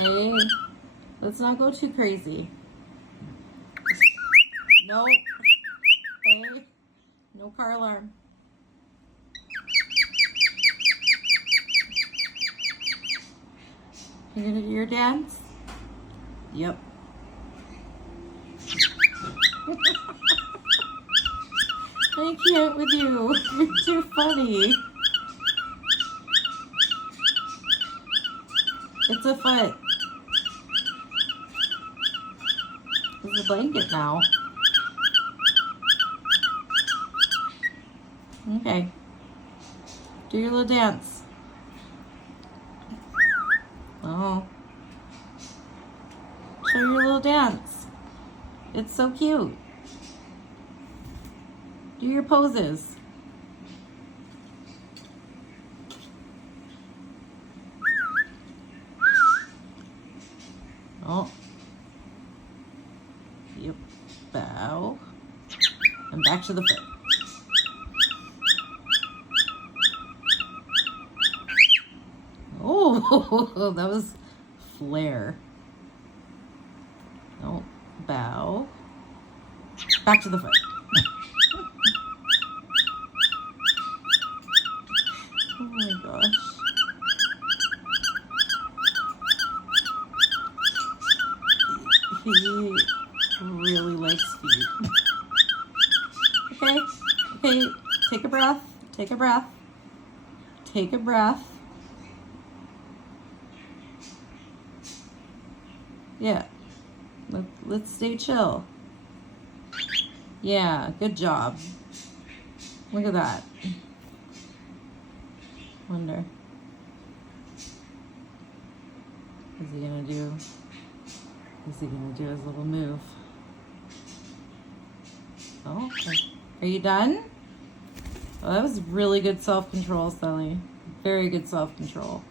Hey, let's not go too crazy. No. Hey, no car alarm. You gonna do your dance? Yep. I can't with you. You're too funny. It's a foot. It's a blanket now. Okay. Do your little dance. Oh. Show your little dance. It's so cute. Do your poses. Oh. Yep. Bow. And back to the foot. Oh, that was flare. Oh, bow. Back to the foot. Oh my gosh. He really likes feet. Okay, okay, take a breath, take a breath, take a breath. Yeah, let's stay chill. Yeah, good job. Look at that. Wonder. Is he gonna do his little move? Oh, okay. Are you done? Oh, that was really good self-control, Sully. Very good self-control.